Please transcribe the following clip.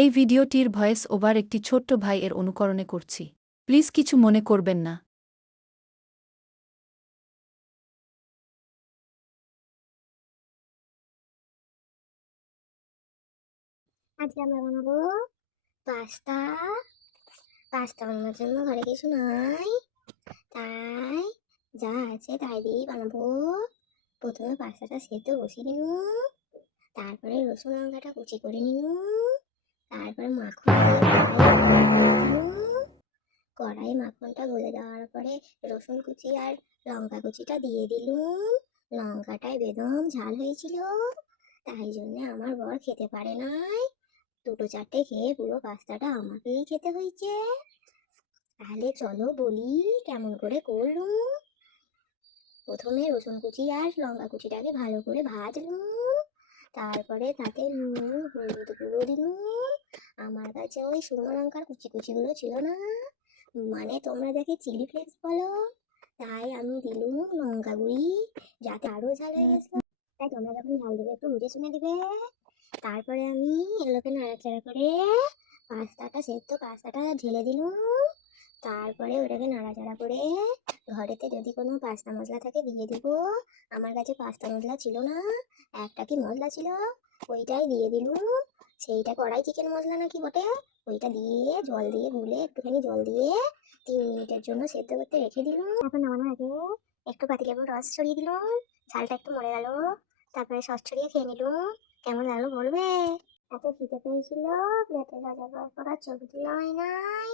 এই ভিডিওটির voice over একটি ছোট্ট ভাই এর অনুকরণে করছি। প্লিজ কিছু মনে করবেন না। আজকে আমরা বানাবো পাস্তা। পাস্তা বানানোর জন্য ঘরে কিছু নাই, তাই যা আছে তাই দিয়েই বানাবো। প্রথমে পাস্তাটা সেদ্ধ বসিয়ে নিলাম, তারপরে রসুন লঙ্কাটা কুচি করে নিলাম, তারপরে মাখন দিয়ে কড়াই মাখনটা গলে যাওয়ার পরে রসুন কুচি আর লঙ্কা কুচিটা দিয়ে দিলুম। লঙ্কাটায় বেদম ঝাল হয়েছিল, তাই জন্য আমার বর খেতে পারে নাই। দুটো চারটে খেয়ে পুরো পাস্তাটা আমাকেই খেতে হয়েছে। তাহলে চলো বলি কেমন করে করলুম। প্রথমে রসুন কুচি আর লঙ্কা কুচিটাকে ভালো করে ভাজলুম, তারপরে তাতে নুন হলুদ গুঁড়ো দিলুম। আমার কাছে ওই শুকনো লঙ্কার কুচি কুচিগুলো ছিল না, মানে তোমরা যাকে চিলি ফ্লেক্স বলো, তাই আমি দিলুম লঙ্কা গুঁড়ি, যাতে আরো ঝাল হয়ে গেছিল। তাই তোমরা যখন ঝাল দেবে একটু বুঝে শুনে দিবে। তারপরে আমি এগুলোকে নাড়াচাড়া করে পাস্তাটা ঢেলে দিলুম। তারপরে ওটাকে নাড়াচাড়া করে ঘরেতে যদি কোনো পাস্তা মশলা থাকে দিয়ে দিব। আমার কাছে পাস্তা মশলা ছিল না, একটা কি মশলা ছিল, ওইটাই দিয়ে দিলুম। সেইটা কড়াই চিকেন মশলা নাকি বটে। ওইটা দিয়ে জল দিয়ে গুলে একটুখানি জল দিয়ে 3 মিনিটের জন্য সেদ্ধ করতে রেখে দিলুম। এখন নামানোর আগে একটু পাতিলেবুর রস ছড়িয়ে দিলুম, ঝালটা একটু মরে গেল। তারপরে সস ছড়িয়ে খেয়ে নিলুম। কেমন লাগলো বলবে। এত খিদে পেয়েছিল, প্লেটে সাজাবার পর আর চোখ দিল হয় নাই।